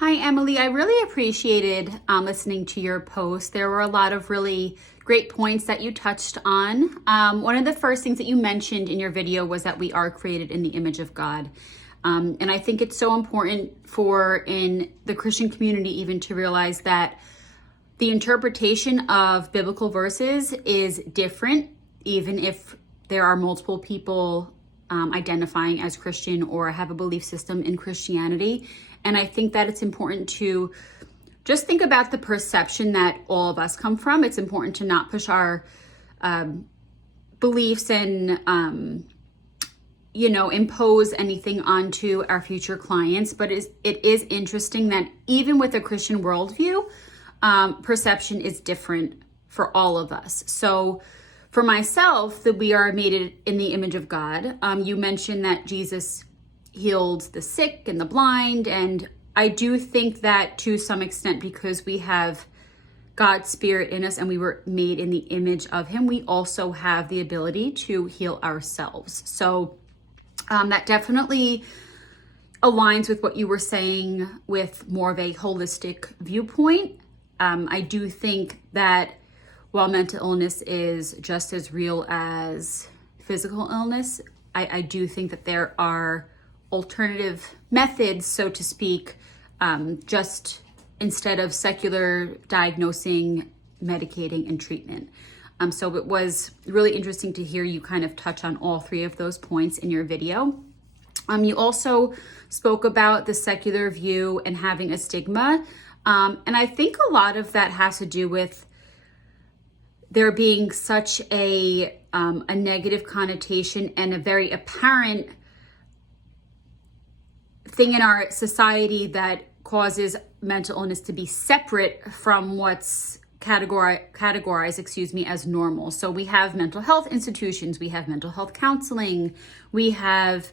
Hi, Emily. I really appreciated listening to your post. There were a lot of really great points that you touched on. One of the first things that you mentioned in your video was that we are created in the image of God. And I think it's so important in the Christian community even to realize that the interpretation of biblical verses is different, even if there are multiple people identifying as Christian or have a belief system in Christianity. And I think that it's important to just think about the perception that all of us come from. It's important to not push our beliefs and, impose anything onto our future clients. But it is interesting that even with a Christian worldview, perception is different for all of us. So for myself, that we are made in the image of God. You mentioned that Jesus healed the sick and the blind. And I do think that to some extent, because we have God's spirit in us and we were made in the image of him, we also have the ability to heal ourselves. So that definitely aligns with what you were saying with more of a holistic viewpoint. I do think that while mental illness is just as real as physical illness, I do think that there are alternative methods, so to speak, just instead of secular diagnosing, medicating, and treatment. So it was really interesting to hear you kind of touch on all three of those points in your video. You also spoke about the secular view and having a stigma. And I think a lot of that has to do with there being such a negative connotation and a very apparent thing in our society that causes mental illness to be separate from what's categorized as normal. So we have mental health institutions, we have mental health counseling, we have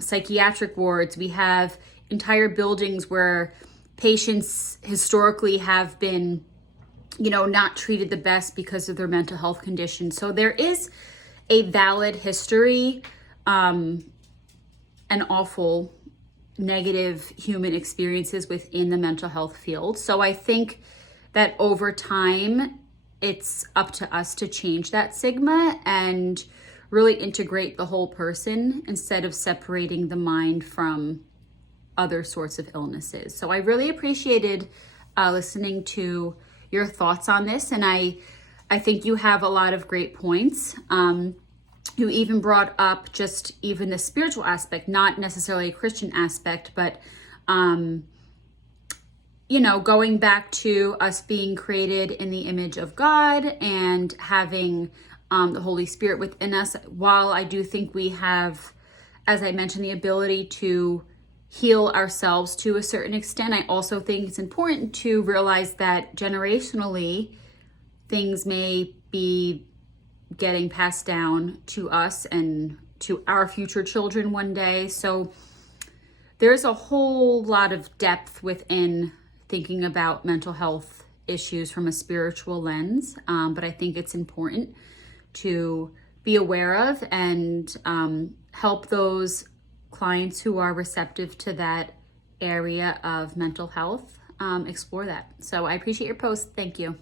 psychiatric wards, we have entire buildings where patients historically have been, not treated the best because of their mental health condition. So there is a valid history and awful negative human experiences within the mental health field. So I think that over time, it's up to us to change that stigma and really integrate the whole person instead of separating the mind from other sorts of illnesses. So I really appreciated listening to your thoughts on this. And I think you have a lot of great points. You even brought up just even the spiritual aspect, not necessarily a Christian aspect, but, going back to us being created in the image of God and having the Holy Spirit within us. While I do think we have, as I mentioned, the ability to heal ourselves to a certain extent, I also think it's important to realize that generationally, things may be getting passed down to us and to our future children one day. So there's a whole lot of depth within thinking about mental health issues from a spiritual lens. But I think it's important to be aware of and help those clients who are receptive to that area of mental health explore that. So I appreciate your post. Thank you.